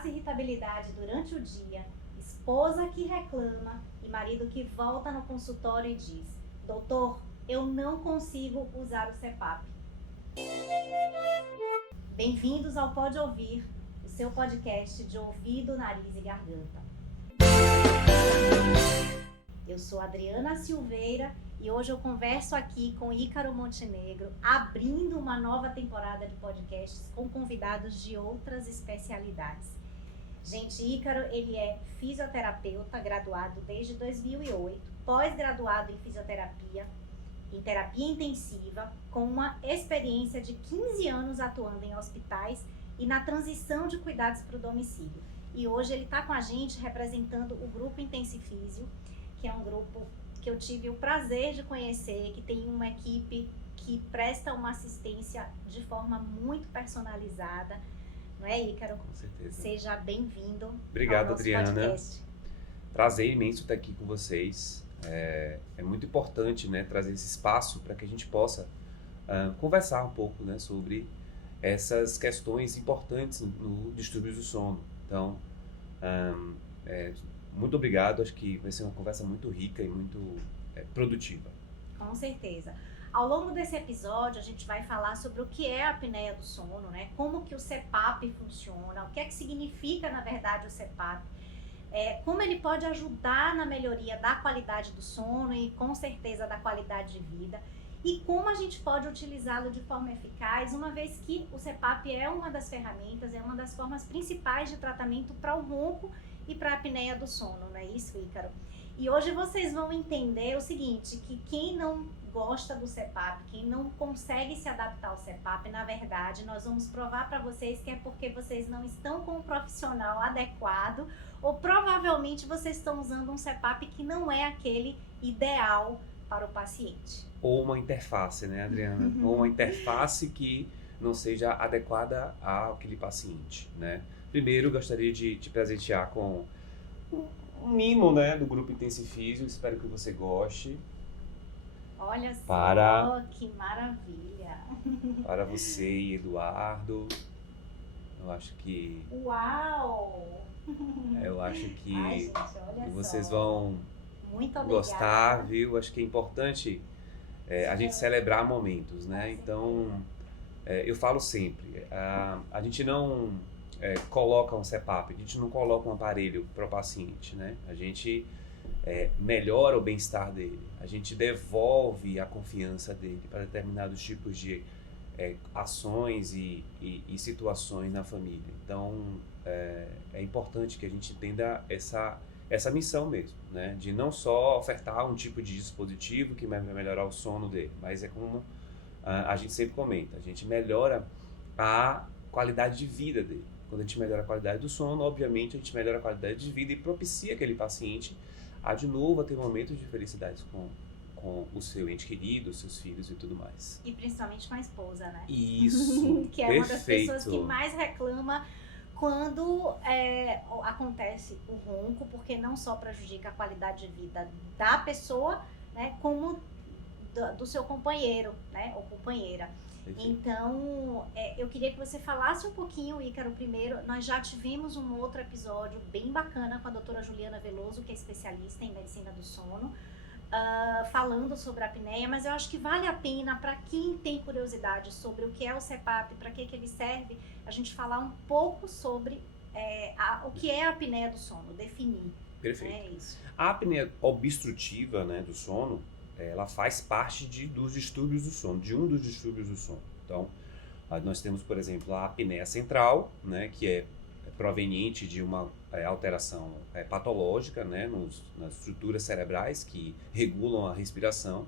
passa irritabilidade durante o dia, esposa que reclama e marido que volta no consultório e diz: doutor, eu não consigo usar o CPAP. Bem-vindos ao Pode Ouvir, o seu podcast de ouvido, nariz e garganta. Eu sou Adriana Silveira e hoje eu converso aqui com Ícaro Montenegro, abrindo uma nova temporada de podcasts com convidados de outras especialidades. Gente, Ícaro, ele é fisioterapeuta, graduado desde 2008, pós-graduado em fisioterapia, em terapia intensiva, com uma experiência de 15 anos atuando em hospitais e na transição de cuidados para o domicílio. E hoje ele está com a gente representando o Grupo Intensifísio, que é um grupo que eu tive o prazer de conhecer, que tem uma equipe que presta uma assistência de forma muito personalizada. Não é, Ícaro? Com certeza. Seja bem-vindo. Obrigado, ao nosso Adriana. podcast. Prazer imenso estar aqui com vocês. É muito importante, né, trazer esse espaço para que a gente possa conversar um pouco, né, sobre essas questões importantes no distúrbio do sono. Então, muito obrigado. Acho que vai ser uma conversa muito rica e muito produtiva. Com certeza. Ao longo desse episódio, a gente vai falar sobre o que é a apneia do sono, né? Como que o CPAP funciona, o que é que significa, na verdade, o CPAP, como ele pode ajudar na melhoria da qualidade do sono e, com certeza, da qualidade de vida, e como a gente pode utilizá-lo de forma eficaz, uma vez que o CPAP é uma das ferramentas, é uma das formas principais de tratamento para o ronco e para a apneia do sono, não é isso, Ícaro? E hoje vocês vão entender o seguinte, que quem não gosta do CPAP, quem não consegue se adaptar ao CPAP, na verdade, nós vamos provar para vocês que é porque vocês não estão com um profissional adequado ou provavelmente vocês estão usando um CPAP que não é aquele ideal para o paciente. Ou uma interface, né, Adriana? Ou uma interface que não seja adequada àquele paciente, né? Primeiro, gostaria de te presentear com um mimo, né, do Grupo Intensifísio. Espero que você goste. Olha só, que maravilha! Para você e Eduardo. Eu acho que... Uau! Eu acho que Ai, gente, olha vocês só. vão Muito gostar, viu? Acho que é importante a gente celebrar momentos, né? Então, eu falo sempre, a gente não coloca um CPAP, a gente não coloca um aparelho para o paciente, né? A gente melhora o bem-estar dele, a gente devolve a confiança dele para determinados tipos de ações e situações na família. Então, é importante que a gente entenda essa missão mesmo, né? De não só ofertar um tipo de dispositivo que vai melhorar o sono dele, mas é como a gente sempre comenta, a gente melhora a qualidade de vida dele. Quando a gente melhora a qualidade do sono, obviamente a gente melhora a qualidade de vida e propicia aquele paciente a de novo ter momentos de felicidade com o seu ente querido, os seus filhos e tudo mais. E principalmente com a esposa, né? Isso, que é perfeito. uma das pessoas que mais reclama quando acontece o ronco, porque não só prejudica a qualidade de vida da pessoa, né, como do seu companheiro, né, ou companheira. Perfeito. Então, eu queria que você falasse um pouquinho, Ícaro, primeiro. Nós já tivemos um outro episódio bem bacana com a doutora Juliana Veloso, que é especialista em medicina do sono, falando sobre a apneia, mas eu acho que vale a pena, para quem tem curiosidade sobre o que é o CPAP, para que ele serve, a gente falar um pouco sobre o que é a apneia do sono, definir. Perfeito. É isso. A apneia obstrutiva, né, do sono, ela faz parte dos distúrbios do sono, de um dos distúrbios do sono. Então, nós temos, por exemplo, a apneia central, né, que é proveniente de uma alteração patológica, né, nas estruturas cerebrais que regulam a respiração.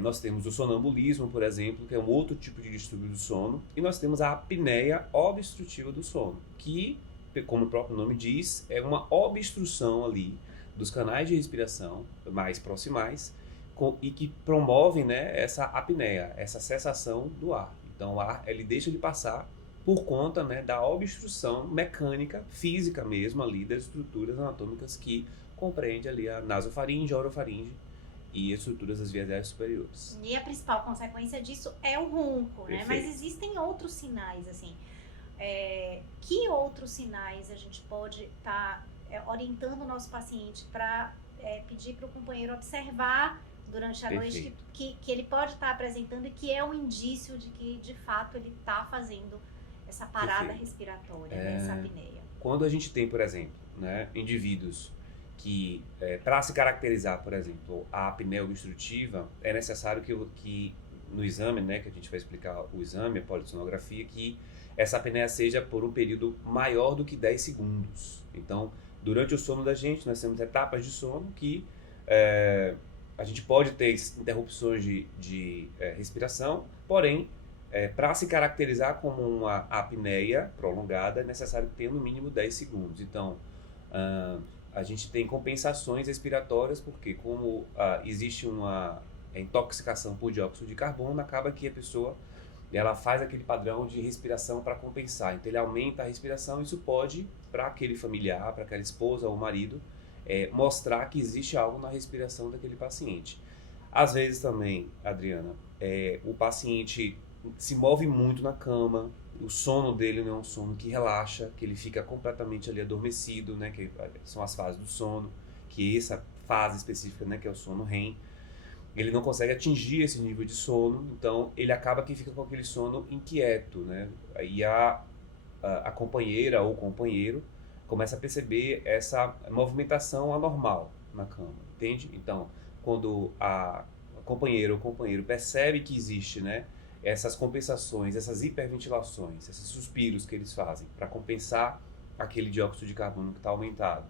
Nós temos o sonambulismo, por exemplo, que é um outro tipo de distúrbio do sono. E nós temos a apneia obstrutiva do sono, que, como o próprio nome diz, é uma obstrução ali dos canais de respiração mais proximais e que promovem, né, essa apneia, essa cessação do ar. Então o ar ele deixa de passar por conta, né, da obstrução mecânica, física mesmo ali das estruturas anatômicas que compreende ali a nasofaringe, a orofaringe e as estruturas das vias aéreas superiores. E a principal consequência disso é o ronco, né? Perfeito. Mas existem outros sinais, assim. que outros sinais a gente pode estar orientando o nosso paciente para pedir para o companheiro observar durante a noite que ele pode estar apresentando e que é um indício de que, de fato, ele está fazendo essa parada respiratória, essa apneia. Quando a gente tem, por exemplo, né, indivíduos que, para se caracterizar, por exemplo, a apneia obstrutiva, é necessário que no exame, né, que a gente vai explicar o exame, a polissonografia, que essa apneia seja por um período maior do que 10 segundos. Então, durante o sono da gente, nós temos etapas de sono que a gente pode ter interrupções de respiração, porém, para se caracterizar como uma apneia prolongada, é necessário ter no mínimo 10 segundos. Então, a gente tem compensações respiratórias, porque como existe uma intoxicação por dióxido de carbono, acaba que a pessoa ela faz aquele padrão de respiração para compensar. Então, ele aumenta a respiração. Isso pode, para aquele familiar, para aquela esposa ou marido, mostrar que existe algo na respiração daquele paciente. Às vezes também, Adriana, o paciente se move muito na cama, o sono dele não é um sono que relaxa, que ele fica completamente ali adormecido, né, que são as fases do sono, que essa fase específica, né, que é o sono REM, ele não consegue atingir esse nível de sono, então ele acaba que fica com aquele sono inquieto, né, aí a companheira ou o companheiro começa a perceber essa movimentação anormal na cama, entende? Então, quando a companheira ou o companheiro percebe que existe, né, essas compensações, essas hiperventilações, esses suspiros que eles fazem para compensar aquele dióxido de carbono que está aumentado,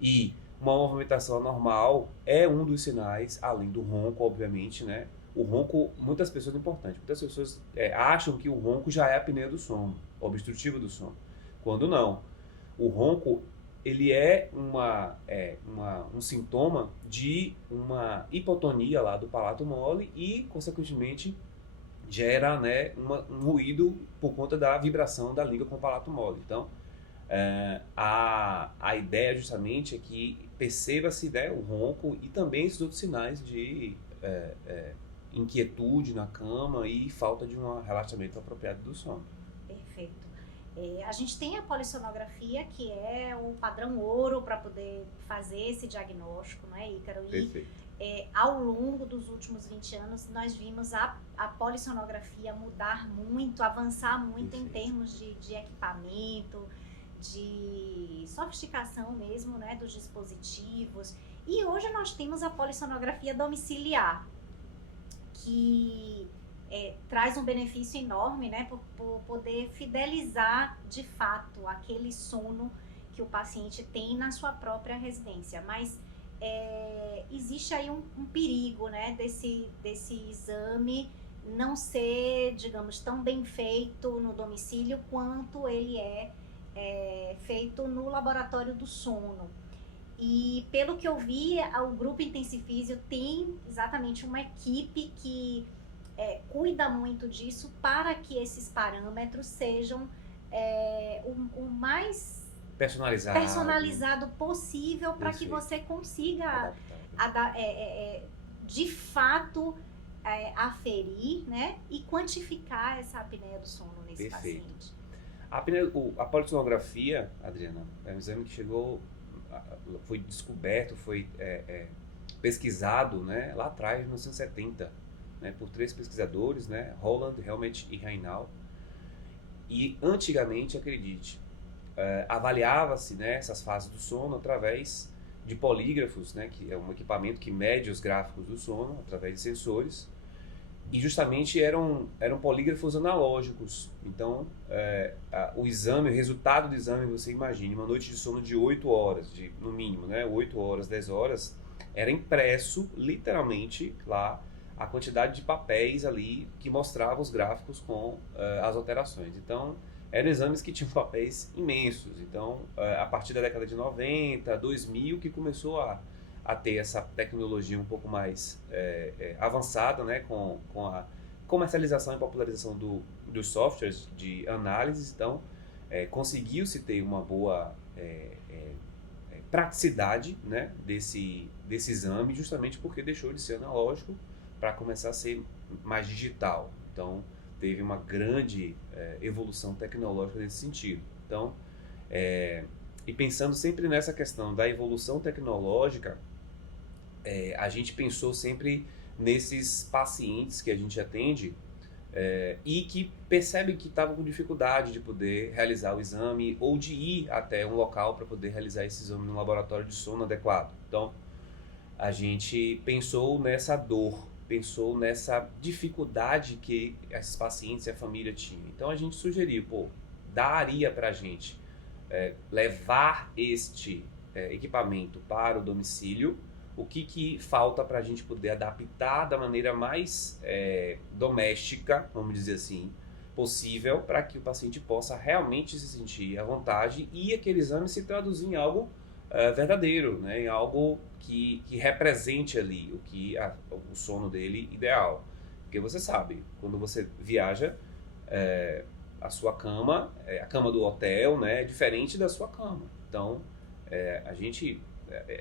e uma movimentação anormal é um dos sinais, além do ronco, obviamente, né? O ronco, muitas pessoas, é importante, muitas pessoas acham que o ronco já é a apneia do sono, obstrutivo do sono, quando não. O ronco, ele é um sintoma de uma hipotonia lá do palato mole e, consequentemente, gera, né, um ruído por conta da vibração da língua com o palato mole. Então, a ideia justamente é que perceba-se, né, o ronco e também esses outros sinais de inquietude na cama e falta de um relaxamento apropriado do sono. Perfeito. A gente tem a polissonografia, que é o padrão ouro para poder fazer esse diagnóstico, né, Ícaro? Perfeito. Ao longo dos últimos 20 anos, nós vimos a polissonografia mudar muito, avançar muito em termos de equipamento, de sofisticação mesmo, né, dos dispositivos. E hoje nós temos a polissonografia domiciliar, que traz um benefício enorme, né, por poder fidelizar de fato aquele sono que o paciente tem na sua própria residência. Mas existe aí um perigo, né, desse exame não ser, digamos, tão bem feito no domicílio quanto ele é feito no laboratório do sono. E pelo que eu vi, o grupo Intensifísio tem exatamente uma equipe que cuida muito disso para que esses parâmetros sejam o mais personalizado possível para que você consiga de fato aferir, né, e quantificar essa apneia do sono nesse paciente. A polissonografia, Adriana, é um exame que foi descoberto, foi pesquisado, né, lá atrás, em 1970, né, por 3 pesquisadores, né, Holland, Helmet e Reinal. E antigamente, acredite, avaliava-se, né, essas fases do sono através de polígrafos, né, que é um equipamento que mede os gráficos do sono através de sensores, e justamente eram polígrafos analógicos. Então, o exame, o resultado do exame, você imagine, uma noite de sono de 8 horas, no mínimo, né, 8 horas, 10 horas, era impresso, literalmente, lá, a quantidade de papéis ali que mostravam os gráficos com as alterações. Então, eram exames que tinham papéis imensos. Então, a partir da década de 90, 2000, que começou a ter essa tecnologia um pouco mais avançada, né, com a comercialização e popularização dos softwares de análise. Então, conseguiu-se ter uma boa praticidade, né, desse exame, justamente porque deixou de ser analógico para começar a ser mais digital. Então, teve uma grande evolução tecnológica nesse sentido. Então, e pensando sempre nessa questão da evolução tecnológica, a gente pensou sempre nesses pacientes que a gente atende e que percebem que estavam com dificuldade de poder realizar o exame ou de ir até um local para poder realizar esse exame no laboratório de sono adequado. Então, a gente pensou nessa dor, pensou nessa dificuldade que esses pacientes e a família tinham. Então, a gente sugeriu, daria para a gente levar este equipamento para o domicílio. O que falta para a gente poder adaptar da maneira mais doméstica, vamos dizer assim, possível, para que o paciente possa realmente se sentir à vontade e aquele exame se traduzir em algo verdadeiro, né? Em algo que represente ali o sono dele ideal. Porque você sabe, quando você viaja, a sua cama, a cama do hotel, né, é diferente da sua cama. Então,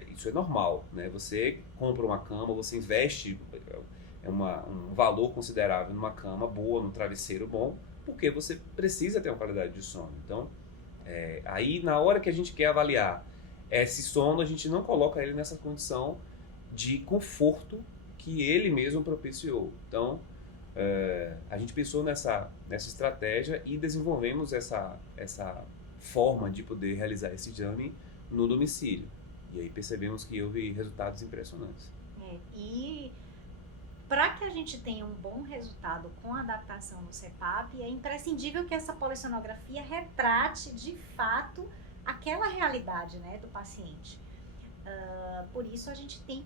isso é normal, né? Você compra uma cama, você investe um valor considerável numa cama boa, num travesseiro bom, porque você precisa ter uma qualidade de sono. Então, aí na hora que a gente quer avaliar esse sono, a gente não coloca ele nessa condição de conforto que ele mesmo propiciou. Então, a gente pensou nessa estratégia e desenvolvemos essa forma de poder realizar esse exame no domicílio. E aí percebemos que houve resultados impressionantes. E para que a gente tenha um bom resultado com a adaptação no CPAP, é imprescindível que essa polissonografia retrate de fato aquela realidade, né, do paciente. Por isso a gente tem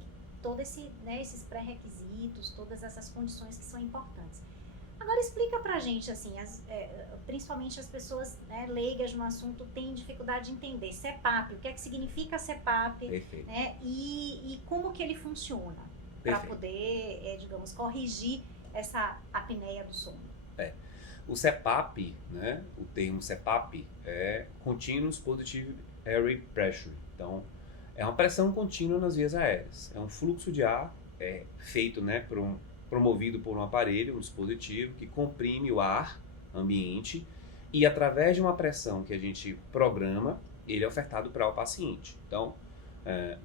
esses pré-requisitos, todas essas condições que são importantes. Agora explica pra gente, assim, principalmente as pessoas, né, leigas no assunto têm dificuldade de entender CPAP, o que é que significa CPAP, né, e como que ele funciona para poder, digamos, corrigir essa apneia do sono. O CPAP, né, o termo CPAP é Continuous Positive Airway Pressure. Então, é uma pressão contínua nas vias aéreas. É um fluxo de ar feito, né, promovido por um aparelho, um dispositivo que comprime o ar ambiente e através de uma pressão que a gente programa, ele é ofertado para o paciente. Então,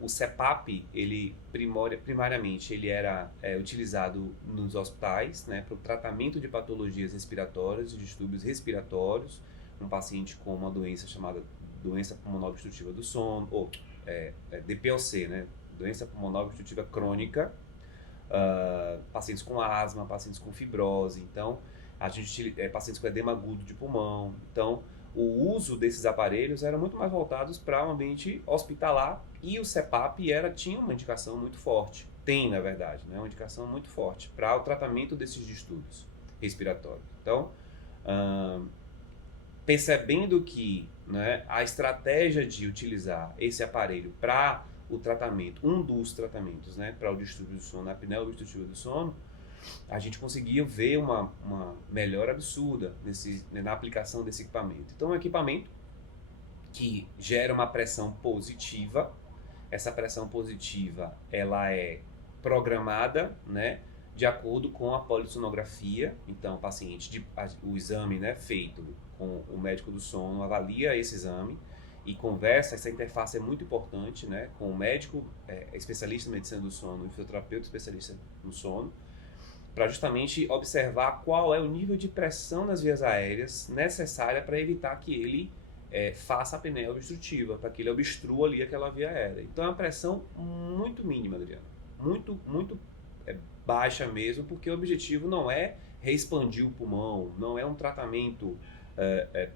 o CPAP, ele primariamente ele era utilizado nos hospitais, né, para o tratamento de patologias respiratórias, de distúrbios respiratórios, um paciente com uma doença chamada doença pulmonar obstrutiva do sono, ou DPOC, né, doença pulmonar obstrutiva crônica, pacientes com asma, pacientes com fibrose, então a gente pacientes com edema agudo de pulmão. Então, o uso desses aparelhos era muito mais voltados para o ambiente hospitalar e o CPAP tinha uma indicação muito forte, tem na verdade, né, uma indicação muito forte para o tratamento desses distúrbios respiratórios. Então, percebendo que, né, a estratégia de utilizar esse aparelho para o tratamento, um dos tratamentos, né, para o distúrbio do sono, a apneia obstrutiva do sono, a gente conseguia ver uma melhora absurda na aplicação desse equipamento. Então, é um equipamento que gera uma pressão positiva. Essa pressão positiva, ela é programada, né, de acordo com a polissonografia. Então, o exame, né, feito com o médico do sono, avalia esse exame e conversa. Essa interface é muito importante, né, com o médico especialista em medicina do sono e o fisioterapeuta especialista no sono, para justamente observar qual é o nível de pressão nas vias aéreas necessária para evitar que ele faça a apneia obstrutiva, para que ele obstrua ali aquela via aérea. Então é uma pressão muito mínima, Adriana, muito, muito baixa mesmo, porque o objetivo não é reexpandir o pulmão, não é um tratamento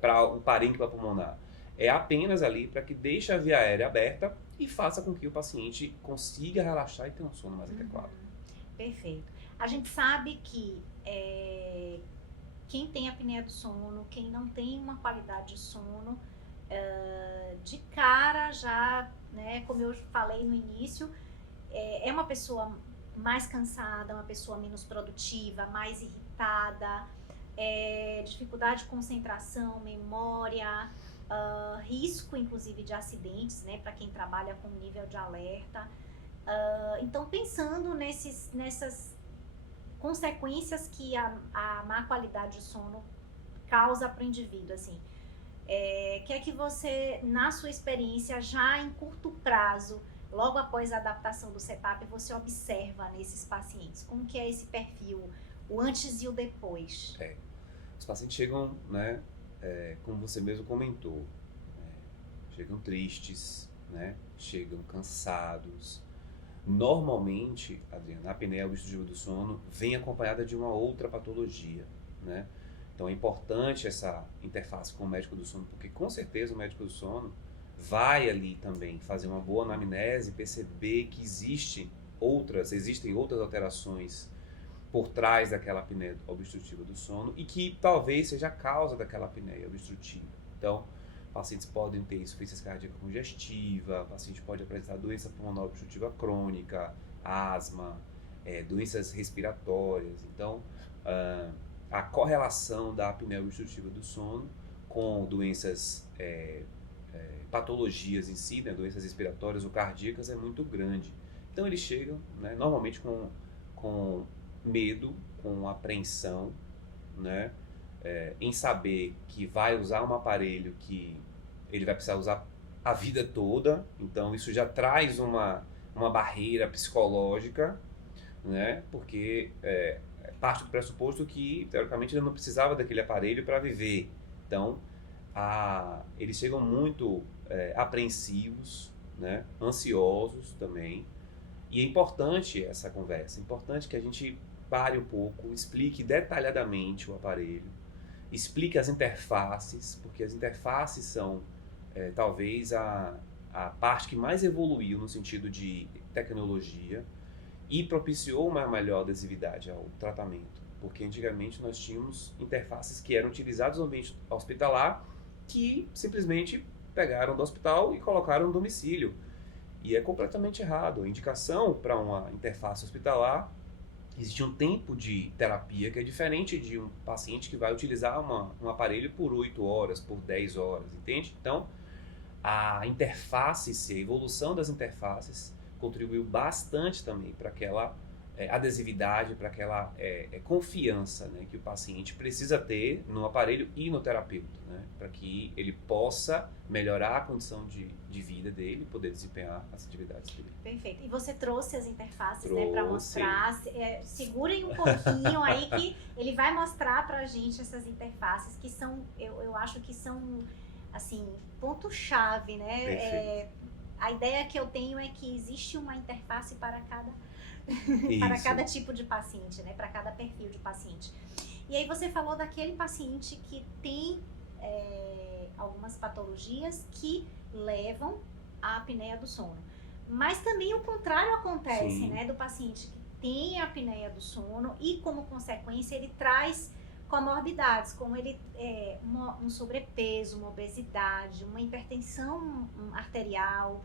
para o parênquima pulmonar, é apenas ali para que deixe a via aérea aberta e faça com que o paciente consiga relaxar e ter um sono mais adequado. Perfeito. A gente sabe que quem tem apneia do sono, quem não tem uma qualidade de sono, de cara já, né, como eu falei no início, é uma pessoa mais cansada, uma pessoa menos produtiva, mais irritada, dificuldade de concentração, memória, risco inclusive de acidentes, né, para quem trabalha com nível de alerta. Então, pensando nessas consequências que a má qualidade de sono causa para o indivíduo, assim. Que é que você, na sua experiência, já em curto prazo, logo após a adaptação do CPAP, você observa nesses pacientes? Como que é esse perfil, o antes e o depois? Os pacientes chegam, né, como você mesmo comentou, chegam tristes, né, chegam cansados. Normalmente, Adriana, a apneia obstrutiva do sono vem acompanhada de uma outra patologia, né? Então é importante essa interface com o médico do sono, porque com certeza o médico do sono vai ali também fazer uma boa anamnese, perceber que existem outras alterações por trás daquela apneia obstrutiva do sono e que talvez seja a causa daquela apneia obstrutiva. Então, pacientes podem ter insuficiência cardíaca congestiva, o paciente pode apresentar doença pulmonar obstrutiva crônica, asma, doenças respiratórias. Então, a correlação da apneia obstrutiva do sono com doenças, patologias em si, né, doenças respiratórias ou cardíacas, é muito grande. Então, eles chegam, né, normalmente com medo, com apreensão, né, em saber que vai usar um aparelho que ele vai precisar usar a vida toda, então isso já traz uma barreira psicológica, né, porque parte do pressuposto que, teoricamente, ele não precisava daquele aparelho para viver. Então, eles chegam muito apreensivos, né, ansiosos também, e é importante essa conversa, é importante que a gente pare um pouco, explique detalhadamente o aparelho, explique as interfaces, porque as interfaces são talvez a parte que mais evoluiu no sentido de tecnologia e propiciou uma melhor adesividade ao tratamento, porque antigamente nós tínhamos interfaces que eram utilizadas no ambiente hospitalar que simplesmente pegaram do hospital e colocaram no domicílio, e é completamente errado. A indicação para uma interface hospitalar, existe um tempo de terapia que é diferente de um paciente que vai utilizar um aparelho por 8 horas, por 10 horas, entende? Então, a interface, a evolução das interfaces contribuiu bastante também para aquela adesividade, para aquela confiança, né, que o paciente precisa ter no aparelho e no terapeuta, né, para que ele possa melhorar a condição de vida dele, poder desempenhar as atividades dele. Perfeito. E você trouxe as interfaces, né, para mostrar. Segurem um pouquinho aí que ele vai mostrar para a gente essas interfaces que são, eu acho que são, assim, ponto-chave, né? A ideia que eu tenho é que existe uma interface para cada tipo de paciente, né? Para cada perfil de paciente. E aí você falou daquele paciente que tem algumas patologias que levam à apneia do sono. Mas também o contrário acontece, né? Do paciente que tem a apneia do sono e, como consequência, ele traz comorbidades, como um sobrepeso, uma obesidade, uma hipertensão arterial,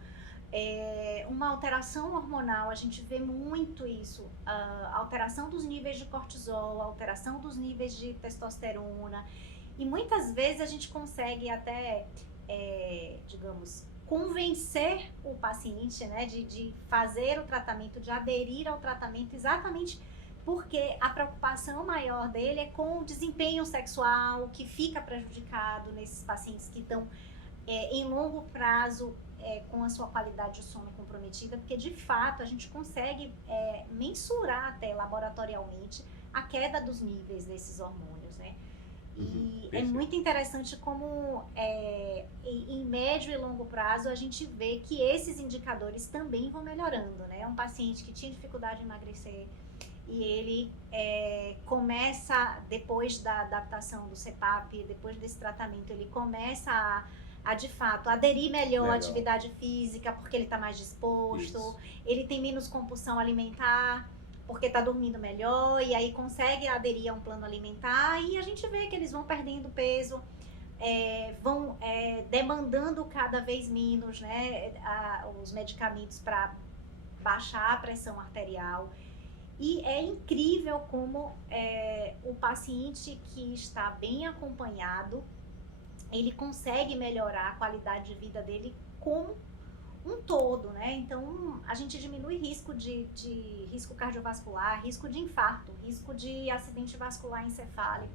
uma alteração hormonal. A gente vê muito isso, alteração dos níveis de cortisol, alteração dos níveis de testosterona, e muitas vezes a gente consegue até, digamos, convencer o paciente, né, de fazer o tratamento, de aderir ao tratamento, exatamente porque a preocupação maior dele é com o desempenho sexual, que fica prejudicado nesses pacientes que estão em longo prazo com a sua qualidade de sono comprometida, porque de fato a gente consegue mensurar até laboratorialmente a queda dos níveis desses hormônios, né? E é muito interessante como em médio e longo prazo a gente vê que esses indicadores também vão melhorando, né? Um paciente que tinha dificuldade em emagrecer e ele começa, depois da adaptação do CPAP, depois desse tratamento, ele começa a de fato aderir melhor à atividade física, porque ele está mais disposto, ele tem menos compulsão alimentar, porque está dormindo melhor, e aí consegue aderir a um plano alimentar, e a gente vê que eles vão perdendo peso, vão demandando cada vez menos, né, os medicamentos para baixar a pressão arterial. E é incrível como o paciente que está bem acompanhado, ele consegue melhorar a qualidade de vida dele com um todo, né? Então, a gente diminui risco de risco cardiovascular, risco de infarto, risco de acidente vascular encefálico,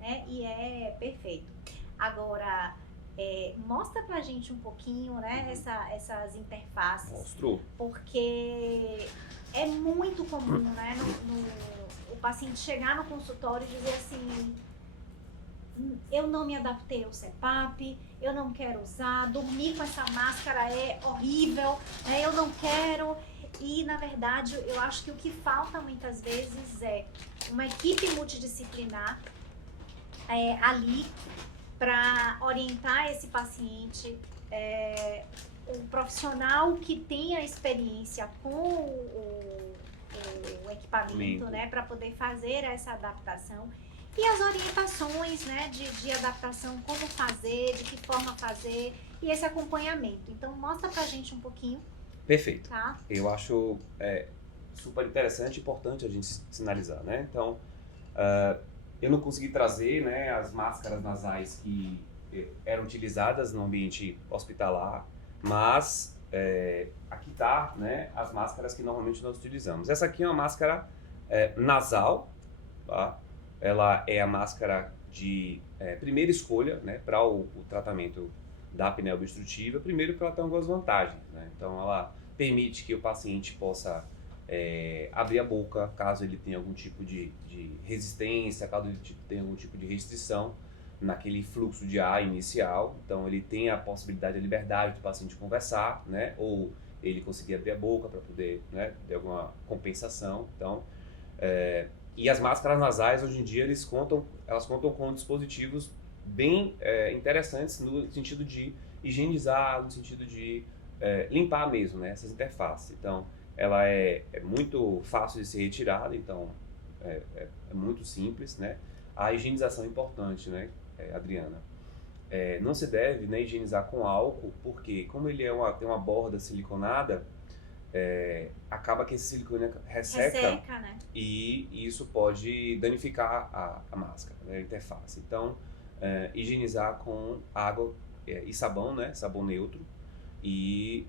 né? E é perfeito. Agora, mostra pra gente um pouquinho, né, essas interfaces. Mostrou. Porque é muito comum, né, o paciente chegar no consultório e dizer assim: eu não me adaptei ao CPAP, eu não quero usar, dormir com essa máscara é horrível, né, eu não quero. E, na verdade, eu acho que o que falta muitas vezes é uma equipe multidisciplinar ali para orientar esse paciente, um profissional que tenha experiência com o equipamento, né, para poder fazer essa adaptação. E as orientações, né, de adaptação, como fazer, de que forma fazer, e esse acompanhamento. Então, mostra pra gente um pouquinho. Perfeito. Tá? Eu acho super interessante e importante a gente sinalizar, né? Então, eu não consegui trazer, né, as máscaras nasais que eram utilizadas no ambiente hospitalar, mas aqui tá, né, as máscaras que normalmente nós utilizamos. Essa aqui é uma máscara nasal, tá? Ela é a máscara de primeira escolha, né, para o tratamento da apneia obstrutiva. Primeiro, porque ela tem algumas vantagens, né? Então, ela permite que o paciente possa abrir a boca caso ele tenha algum tipo de resistência, caso ele tenha algum tipo de restrição naquele fluxo de ar inicial. Então, ele tem a possibilidade, a liberdade do paciente conversar, né, ou ele conseguir abrir a boca para poder, né, ter alguma compensação. Então, e as máscaras nasais, hoje em dia, elas contam com dispositivos bem interessantes no sentido de higienizar, no sentido de limpar mesmo, né, essas interfaces. Então, ela é muito fácil de ser retirada, então é muito simples, né. A higienização é importante, né, Adriana? Não se deve, né, higienizar com álcool, porque como ele tem uma borda siliconada, acaba que esse silicone resseca, né? E isso pode danificar a máscara, né, a interface. Então, higienizar com água e sabão, né, sabão neutro, e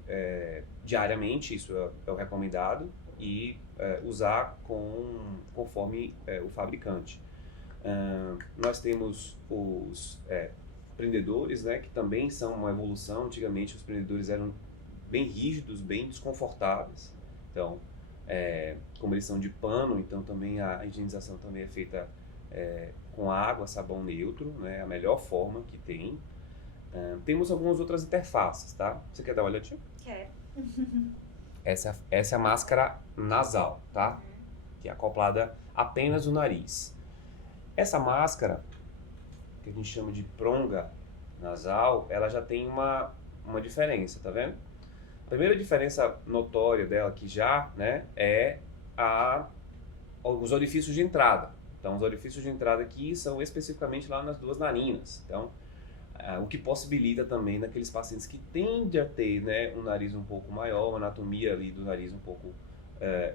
diariamente, isso é o recomendado, e usar conforme o fabricante. Nós temos os prendedores, né, que também são uma evolução. Antigamente os prendedores eram bem rígidos, bem desconfortáveis. Então, como eles são de pano, então também a higienização também é feita com água, sabão neutro, né, a melhor forma que tem. Temos algumas outras interfaces, tá? Você quer dar uma olhadinha? Quero. Essa é a máscara nasal, tá? Que é acoplada apenas no nariz. Essa máscara, que a gente chama de pronga nasal, ela já tem uma diferença, tá vendo? A primeira diferença notória dela aqui já, né, é os orifícios de entrada. Então, os orifícios de entrada aqui são especificamente lá nas duas narinas. Então, o que possibilita também naqueles pacientes que tendem a ter, né, um nariz um pouco maior, uma anatomia ali do nariz um pouco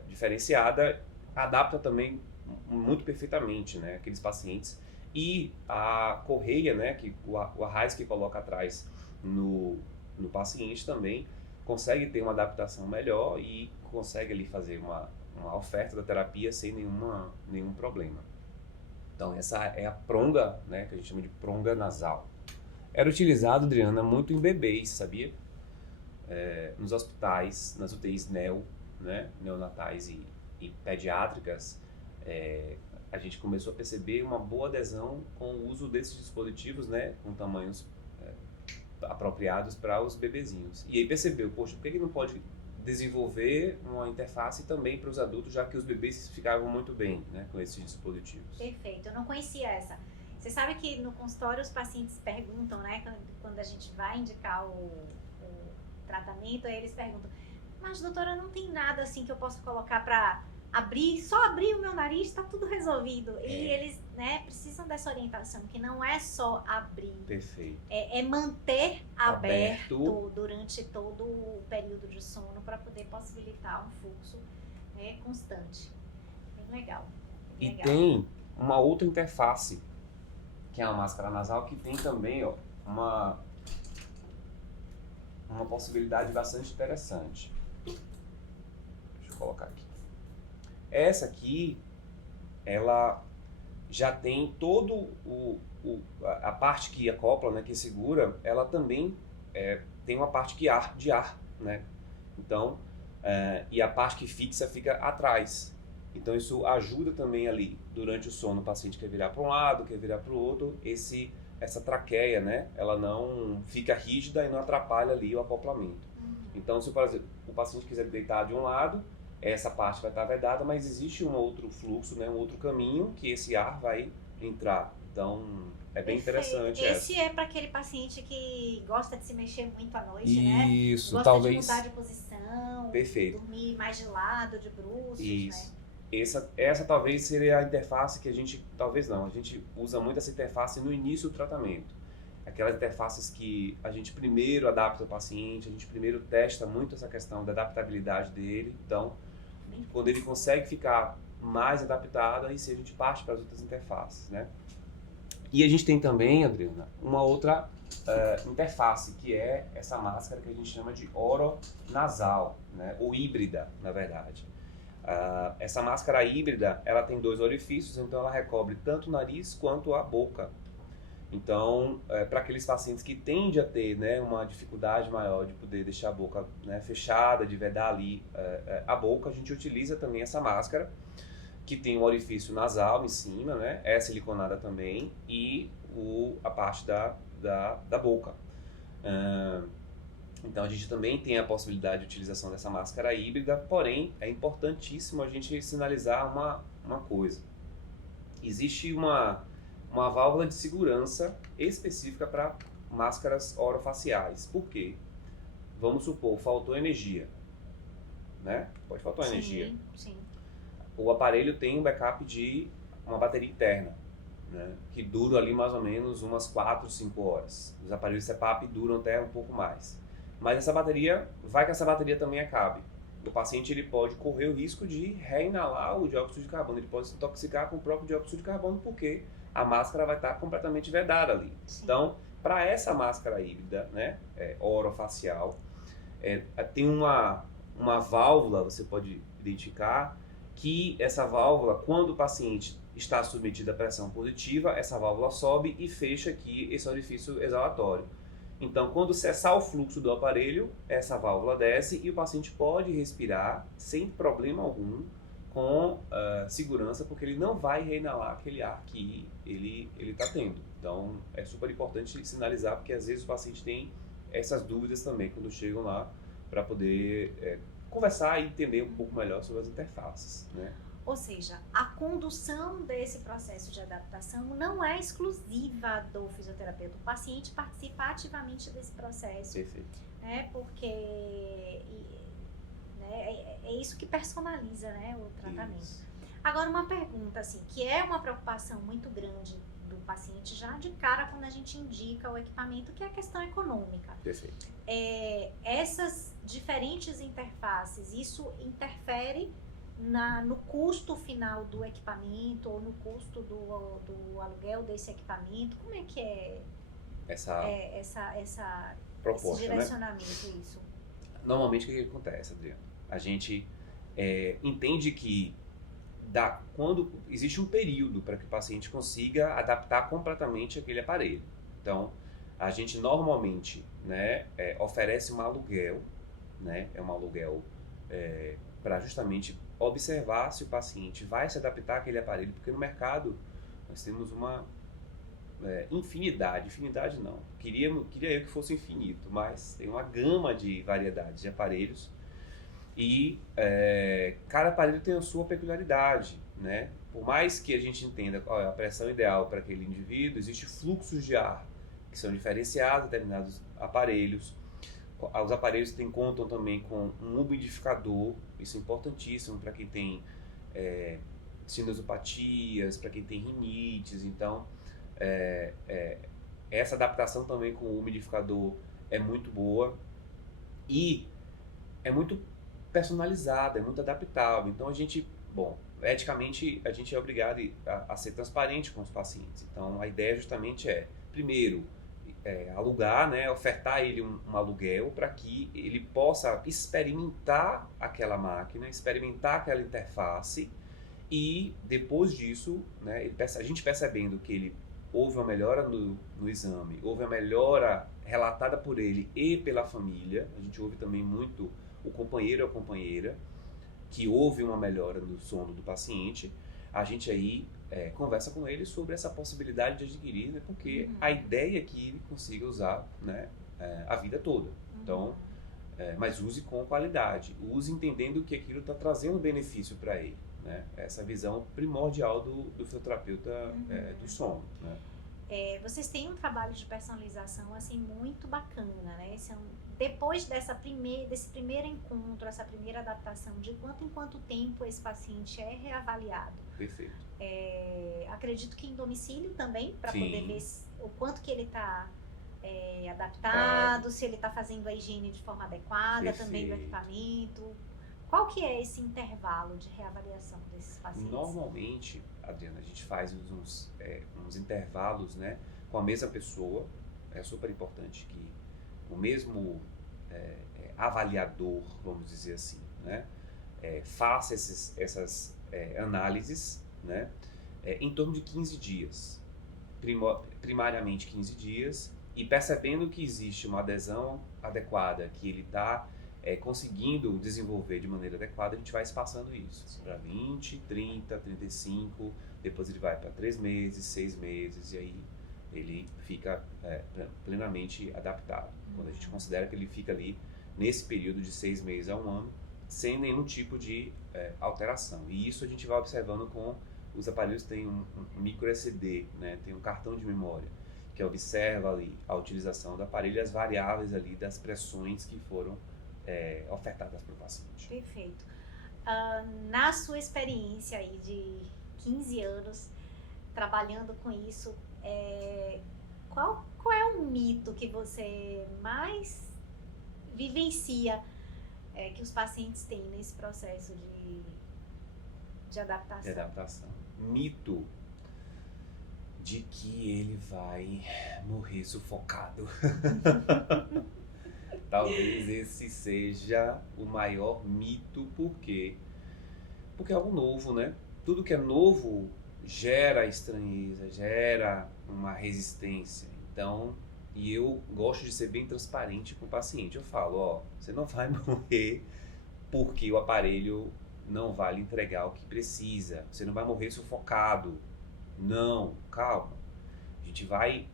diferenciada, adapta também muito perfeitamente, né, aqueles pacientes. E a correia, né, o arraes que coloca atrás no paciente também consegue ter uma adaptação melhor e consegue ali fazer uma oferta da terapia sem nenhum problema. Então essa é a pronga, né, que a gente chama de pronga nasal. Era utilizado, Adriana, muito em bebês, sabia? Nos hospitais, nas UTIs né, neonatais e pediátricas, a gente começou a perceber uma boa adesão com o uso desses dispositivos, né, com tamanhos apropriados para os bebezinhos. E aí percebeu, poxa, por que não pode desenvolver uma interface também para os adultos, já que os bebês ficavam muito bem, né, com esses dispositivos? Perfeito, eu não conhecia essa. Você sabe que no consultório os pacientes perguntam, né, quando a gente vai indicar o tratamento, aí eles perguntam: mas doutora, não tem nada assim que eu possa colocar para só abrir o meu nariz, está tudo resolvido. E eles, né, precisam dessa orientação, que não é só abrir. Perfeito. É manter aberto durante todo o período de sono para poder possibilitar um fluxo, né, constante. Bem legal. Bem legal. Tem uma outra interface, que é a máscara nasal, que tem também, ó, uma uma possibilidade bastante interessante. Deixa eu colocar aqui. Essa aqui, ela já tem todo a parte que acopla, né, que segura, ela também tem uma parte de ar, né? Então, e a parte que fixa fica atrás. Então isso ajuda também ali, durante o sono, o paciente quer virar para um lado, quer virar para o outro, essa traqueia, né, ela não fica rígida e não atrapalha ali o acoplamento. Então, se, por exemplo, o paciente quiser deitar de um lado, essa parte vai estar vedada, mas existe um outro fluxo, né, um outro caminho que esse ar vai entrar. Então, é bem interessante. Esse é para aquele paciente que gosta de se mexer muito à noite, isso, né? Gosta talvez de mudar de posição, perfeito. Dormir mais de lado, de bruços, isso. né? Essa talvez seria a interface que a gente usa muito essa interface no início do tratamento. Aquelas interfaces que a gente primeiro adapta o paciente, a gente primeiro testa muito essa questão da adaptabilidade dele. Então, quando ele consegue ficar mais adaptado, aí sim a gente parte para as outras interfaces, né? E a gente tem também, Adriana, uma outra interface, que é essa máscara que a gente chama de oronasal, né? Ou híbrida, na verdade. Essa máscara híbrida, ela tem 2 orifícios, então ela recobre tanto o nariz quanto a boca. Então, para aqueles pacientes que tendem a ter, né, uma dificuldade maior de poder deixar a boca, né, fechada, de vedar ali a boca, a gente utiliza também essa máscara, que tem um orifício nasal em cima, né, é siliconada também, e a parte da boca. Então a gente também tem a possibilidade de utilização dessa máscara híbrida, porém é importantíssimo a gente sinalizar uma coisa. Existe uma válvula de segurança específica para máscaras orofaciais. Por quê? Vamos supor, faltou energia, né? Pode faltar energia. Sim. O aparelho tem um backup de uma bateria interna, né? Que dura ali mais ou menos umas 4, 5 horas. Os aparelhos CPAP duram até um pouco mais. Mas essa bateria, vai que essa bateria também acabe. O paciente ele pode correr o risco de reinalar o dióxido de carbono, ele pode se intoxicar com o próprio dióxido de carbono, porque a máscara vai estar completamente vedada ali. Sim. Então, para essa máscara híbrida, né, orofacial, tem uma válvula, você pode identificar, que essa válvula, quando o paciente está submetido à pressão positiva, essa válvula sobe e fecha aqui esse orifício exalatório. Então, quando cessar o fluxo do aparelho, essa válvula desce e o paciente pode respirar sem problema algum, com segurança, porque ele não vai reinalar aquele ar que ele está tendo. Então, é super importante sinalizar, porque às vezes o paciente tem essas dúvidas também quando chegam lá, para poder conversar e entender um pouco melhor sobre as interfaces, né? Ou seja, a condução desse processo de adaptação não é exclusiva do fisioterapeuta. O paciente participa ativamente desse processo. Perfeito. Porque é isso que personaliza, né, o tratamento. Isso. Agora, uma pergunta, assim, que é uma preocupação muito grande do paciente já de cara quando a gente indica o equipamento, que é a questão econômica. Perfeito. Essas diferentes interfaces, isso interfere no custo final do equipamento ou no custo do aluguel desse equipamento? Como é que é esse direcionamento, né? Isso? Normalmente o que acontece, Adriano? A gente entende que quando existe um período para que o paciente consiga adaptar completamente aquele aparelho. Então, a gente normalmente, né, oferece um aluguel, né, um aluguel para justamente observar se o paciente vai se adaptar àquele aparelho, porque no mercado nós temos uma infinidade não, queria eu que fosse infinito, mas tem uma gama de variedades de aparelhos e cada aparelho tem a sua peculiaridade, né? Por mais que a gente entenda qual é a pressão ideal para aquele indivíduo, existem fluxos de ar que são diferenciados em determinados aparelhos. Os aparelhos contam também com um umidificador, isso é importantíssimo para quem tem sinusopatias, para quem tem rinites. Então, essa adaptação também com o umidificador é muito boa e é muito personalizada, é muito adaptável. Então, eticamente, a gente é obrigado a ser transparente com os pacientes. Então, a ideia justamente primeiro, alugar, né, ofertar a ele um aluguel para que ele possa experimentar aquela máquina, experimentar aquela interface e depois disso, né, a gente percebendo que ele houve uma melhora no exame, houve uma melhora relatada por ele e pela família, a gente ouve também muito o companheiro ou a companheira, que houve uma melhora no sono do paciente, a gente aí conversa com ele sobre essa possibilidade de adquirir, né, porque a ideia é que ele consiga usar, né, a vida toda. Então, mas use com qualidade, use entendendo que aquilo está trazendo benefício para ele. Né? Essa visão primordial do fisioterapeuta do sono. Né? Vocês têm um trabalho de personalização assim muito bacana, né? Depois desse primeiro encontro, essa primeira adaptação, de quanto em quanto tempo esse paciente é reavaliado? Perfeito. Acredito que em domicílio também, para poder ver o quanto que ele está adaptado, se ele está fazendo a higiene de forma adequada, Perfeito. também do equipamento. Qual que é esse intervalo de reavaliação desses pacientes? Normalmente, Adriana, a gente faz uns intervalos, né, com a mesma pessoa. É super importante que o mesmo avaliador, vamos dizer assim, né, faça essas análises, né, em torno de 15 dias. Primariamente 15 dias, e percebendo que existe uma adesão adequada, que ele está conseguindo desenvolver de maneira adequada, a gente vai espaçando isso para 20, 30, 35, depois ele vai para 3 meses, 6 meses, e aí ele fica plenamente adaptado. Quando a gente considera que ele fica ali nesse período de 6 meses a 1 ano, sem nenhum tipo de alteração. E isso a gente vai observando com os aparelhos. Tem um micro SD, né? Tem um cartão de memória, que observa ali a utilização do aparelho e as variáveis ali das pressões que foram ofertadas para o paciente. Perfeito. Na sua experiência aí de 15 anos trabalhando com isso, qual é o mito que você mais vivencia que os pacientes têm nesse processo de adaptação? De adaptação. Mito de que ele vai morrer sufocado. Talvez esse seja o maior mito, porque é algo novo, né? Tudo que é novo gera estranheza, gera uma resistência. Então, e eu gosto de ser bem transparente com o paciente. Eu falo, você não vai morrer porque o aparelho não vai lhe entregar o que precisa. Você não vai morrer sufocado. Não, calma. A gente vai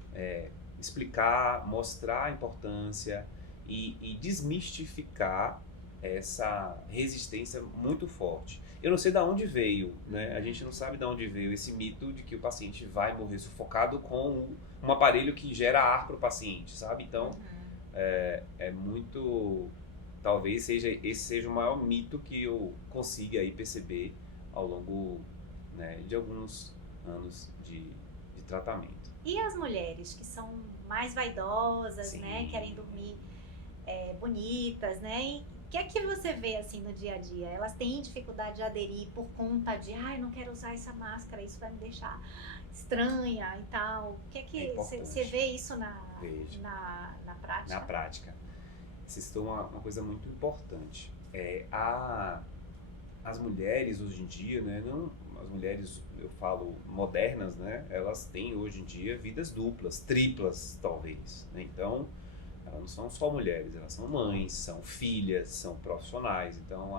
explicar, mostrar a importância e desmistificar essa resistência muito forte. Eu não sei de onde veio, né? A gente não sabe de onde veio esse mito de que o paciente vai morrer sufocado com um aparelho que gera ar para o paciente, sabe? Então, é muito... Talvez esse seja o maior mito que eu consiga aí perceber ao longo, né, de alguns anos de tratamento. E as mulheres que são mais vaidosas, Sim. né? Querem dormir bonitas, né? E o que é que você vê assim no dia a dia? Elas têm dificuldade de aderir por conta de, eu não quero usar essa máscara, isso vai me deixar estranha e tal. O que é que você vê isso na prática? Na prática. Você citou uma coisa muito importante. As mulheres hoje em dia, né, não, as mulheres, eu falo, modernas, né, elas têm hoje em dia vidas duplas, triplas, talvez. Né? Então, elas não são só mulheres, elas são mães, são filhas, são profissionais. Então,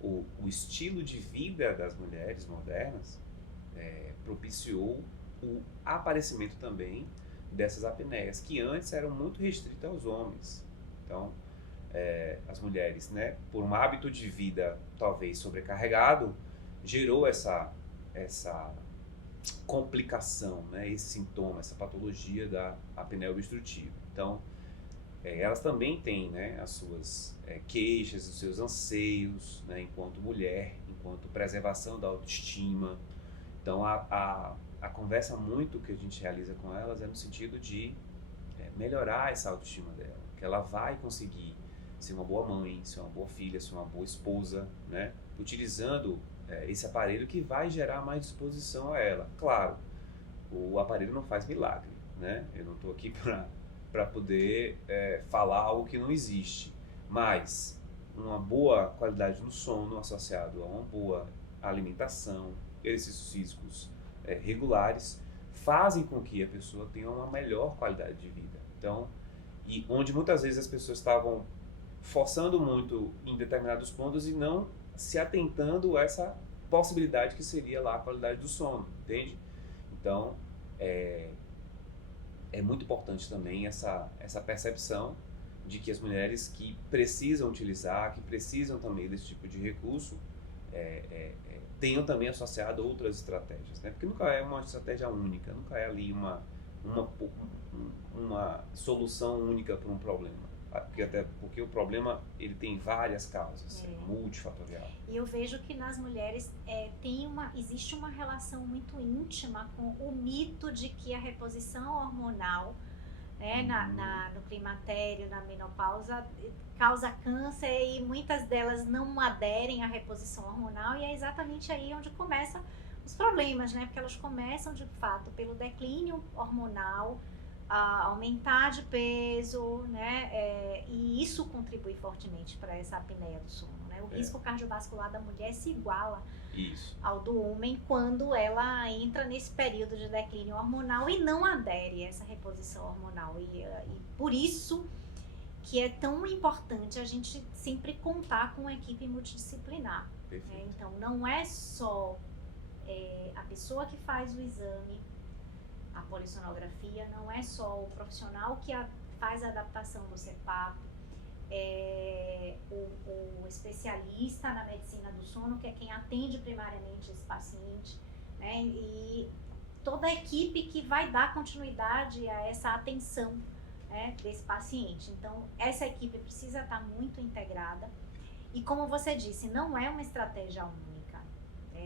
o estilo de vida das mulheres modernas propiciou o aparecimento também dessas apneias, que antes eram muito restritas aos homens. Então, as mulheres, né, por um hábito de vida talvez sobrecarregado, gerou essa complicação, né, esse sintoma, essa patologia da apneia obstrutiva. Então, elas também têm, né, as suas queixas, os seus anseios, né, enquanto mulher, enquanto preservação da autoestima. Então, a conversa muito que a gente realiza com elas é no sentido de melhorar essa autoestima dela, que ela vai conseguir ser uma boa mãe, ser uma boa filha, ser uma boa esposa, né, utilizando esse aparelho que vai gerar mais disposição a ela. Claro, o aparelho não faz milagre, né? Eu não estou aqui para para poder falar algo que não existe. Mas uma boa qualidade no sono associado a uma boa alimentação, exercícios físicos regulares, fazem com que a pessoa tenha uma melhor qualidade de vida. Então, e onde muitas vezes as pessoas estavam forçando muito em determinados pontos e não se atentando a essa possibilidade que seria lá a qualidade do sono, entende? Então, é muito importante também essa percepção de que as mulheres que precisam utilizar, que precisam também desse tipo de recurso, tenham também associado outras estratégias, né? Porque nunca é uma estratégia única, nunca é ali uma solução única para um problema. Até porque o problema ele tem várias causas, multifatorial. E eu vejo que nas mulheres existe uma relação muito íntima com o mito de que a reposição hormonal, né, no climatério, na menopausa, causa câncer, e muitas delas não aderem à reposição hormonal, e é exatamente aí onde começam os problemas, né? Porque elas começam de fato pelo declínio hormonal, a aumentar de peso, né? E isso contribui fortemente para essa apneia do sono, né? O risco cardiovascular da mulher se iguala ao do homem quando ela entra nesse período de declínio hormonal e não adere a essa reposição hormonal. E por isso que é tão importante a gente sempre contar com uma equipe multidisciplinar. Né? Então, não é só a pessoa que faz o exame, a polissonografia, não é só o profissional que faz a adaptação do CPAP, o especialista na medicina do sono, que é quem atende primariamente esse paciente, né? E toda a equipe que vai dar continuidade a essa atenção, né, desse paciente. Então, essa equipe precisa estar muito integrada. E como você disse, não é uma estratégia única.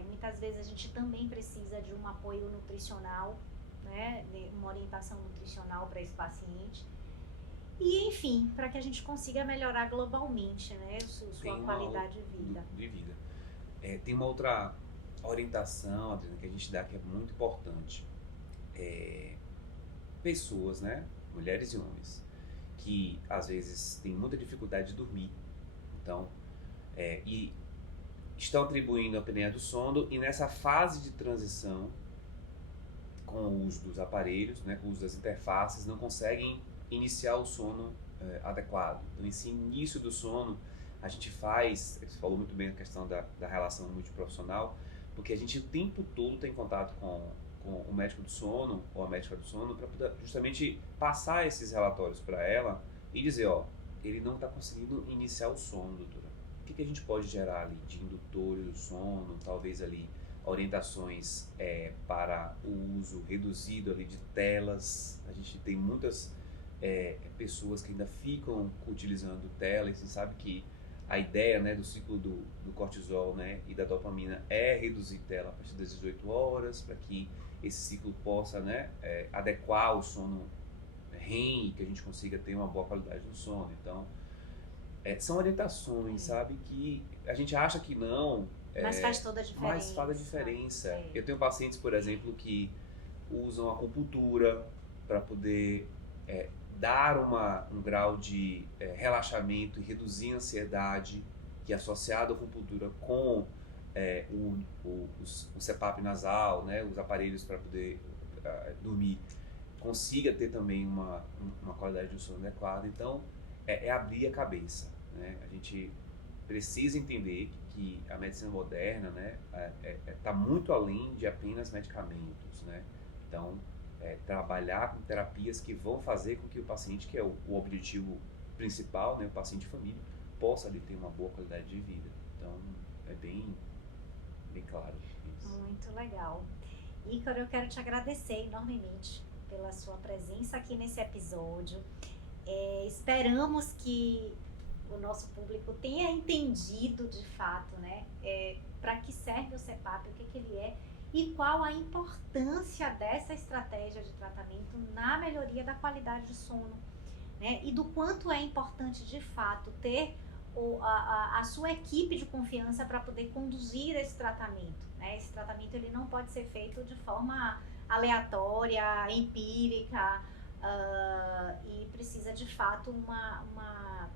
Muitas vezes a gente também precisa de um apoio nutricional, né, uma orientação nutricional para esse paciente. E, enfim, para que a gente consiga melhorar globalmente, né, sua qualidade de vida. Tem uma outra orientação, Adriana, que a gente dá que é muito importante. Pessoas, né, mulheres e homens, que às vezes têm muita dificuldade de dormir, então, e estão atribuindo a apneia do sono, e nessa fase de transição, com o uso dos aparelhos, né, com o uso das interfaces, não conseguem iniciar o sono adequado. Então, esse início do sono, a gente faz, você falou muito bem a questão da relação multiprofissional, porque a gente o tempo todo tem contato com o médico do sono ou a médica do sono para justamente passar esses relatórios para ela e dizer, ele não está conseguindo iniciar o sono, doutora. O que a gente pode gerar ali de indutores do sono, talvez ali orientações para o uso reduzido ali de telas. A gente tem muitas pessoas que ainda ficam utilizando tela, e você sabe que a ideia, né, do ciclo do cortisol, né, e da dopamina é reduzir tela a partir das 18 horas, para que esse ciclo possa, né, adequar o sono REM, que a gente consiga ter uma boa qualidade no sono. Então, são orientações, sabe, que a gente acha que não, mas faz toda a diferença. Mas faz a diferença. Eu tenho pacientes, por exemplo, que usam acupuntura para poder dar um grau de relaxamento e reduzir a ansiedade, que é associado à acupuntura com o CPAP nasal, né, os aparelhos para poder dormir, consiga ter também uma qualidade de sono adequada. Então, abrir a cabeça, né? A gente precisa entender que a medicina moderna, né, tá muito além de apenas medicamentos, né? Então, trabalhar com terapias que vão fazer com que o paciente, que é o objetivo principal, né, o paciente de família, possa ali ter uma boa qualidade de vida. Então, é bem claro isso. Muito legal. Ícaro, eu quero te agradecer enormemente pela sua presença aqui nesse episódio. Esperamos que o nosso público tenha entendido de fato, né, para que serve o CPAP, o que ele é e qual a importância dessa estratégia de tratamento na melhoria da qualidade do sono, né, e do quanto é importante de fato ter a sua equipe de confiança para poder conduzir esse tratamento, né? Esse tratamento ele não pode ser feito de forma aleatória, empírica, e precisa de fato uma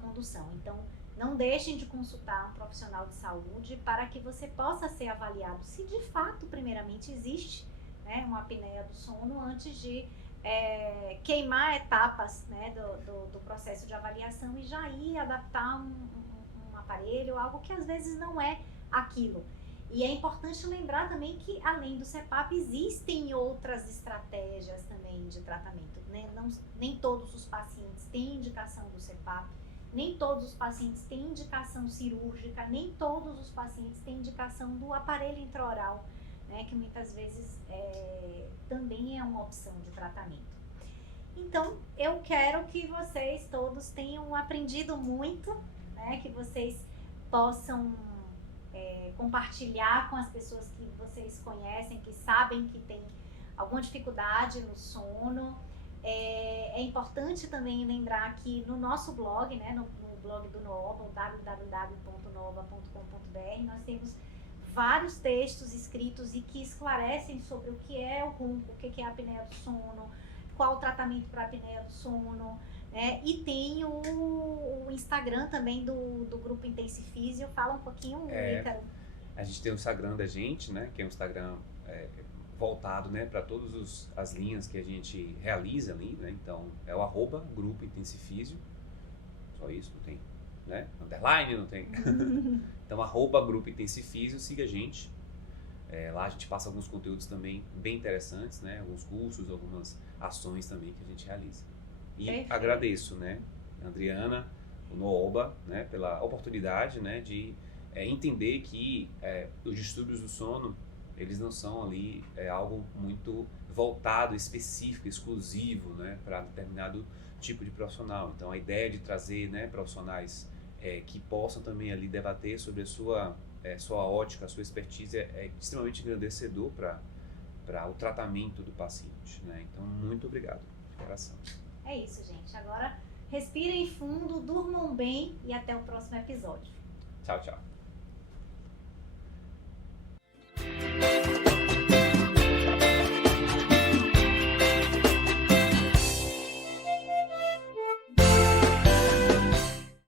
condução. Então, não deixem de consultar um profissional de saúde para que você possa ser avaliado se de fato, primeiramente, existe, né, uma apneia do sono antes de queimar etapas, né, do processo de avaliação e já ir adaptar um aparelho, algo que às vezes não é aquilo. E é importante lembrar também que, além do CPAP, existem outras estratégias também de tratamento, né? Nem todos os pacientes têm indicação do CPAP, nem todos os pacientes têm indicação cirúrgica, nem todos os pacientes têm indicação do aparelho intraoral, né? Que muitas vezes também é uma opção de tratamento. Então, eu quero que vocês todos tenham aprendido muito, né? Que vocês possam compartilhar com as pessoas que vocês conhecem, que sabem que tem alguma dificuldade no sono. É importante também lembrar que no nosso blog, né, no blog do Nooba, www.nooba.com.br, nós temos vários textos escritos e que esclarecem sobre o que é o ronco, o que é a apneia do sono, qual o tratamento para a apneia do sono, né? E tem o Instagram também do Grupo Intensifísio. Fala um pouquinho, Ícaro. A gente tem o Instagram da gente, né, que é um Instagram voltado, né, para todas as linhas que a gente realiza ali, né? Então é o @Grupo Intensifísio, só isso, não tem, né? Underline, não tem. Então @Grupo Intensifísio, siga a gente. Lá a gente passa alguns conteúdos também bem interessantes, né? Alguns cursos, algumas ações também que a gente realiza. E Perfeito. agradeço, né, a Adriana, o Nooba, né, pela oportunidade, né, de entender que os distúrbios do sono, eles não são ali algo muito voltado, específico, exclusivo, né, para determinado tipo de profissional. Então a ideia de trazer, né, profissionais que possam também ali debater sobre a sua ótica, a sua expertise é extremamente engrandecedor para o tratamento do paciente, né? Então muito obrigado de coração. É isso, gente. Agora respirem fundo, durmam bem e até o próximo episódio. Tchau, tchau.